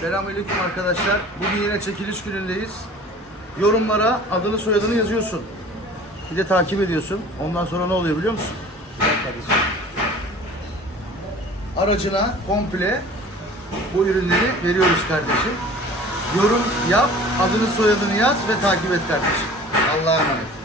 Selamünaleyküm arkadaşlar. Bugün yine çekiliş günündeyiz. Yorumlara adını soyadını yazıyorsun. Bir de takip ediyorsun. Ondan sonra ne oluyor biliyor musun? Aracına komple bu ürünleri veriyoruz kardeşim. Yorum yap, adını soyadını yaz ve takip et kardeşim. Allah'a emanet.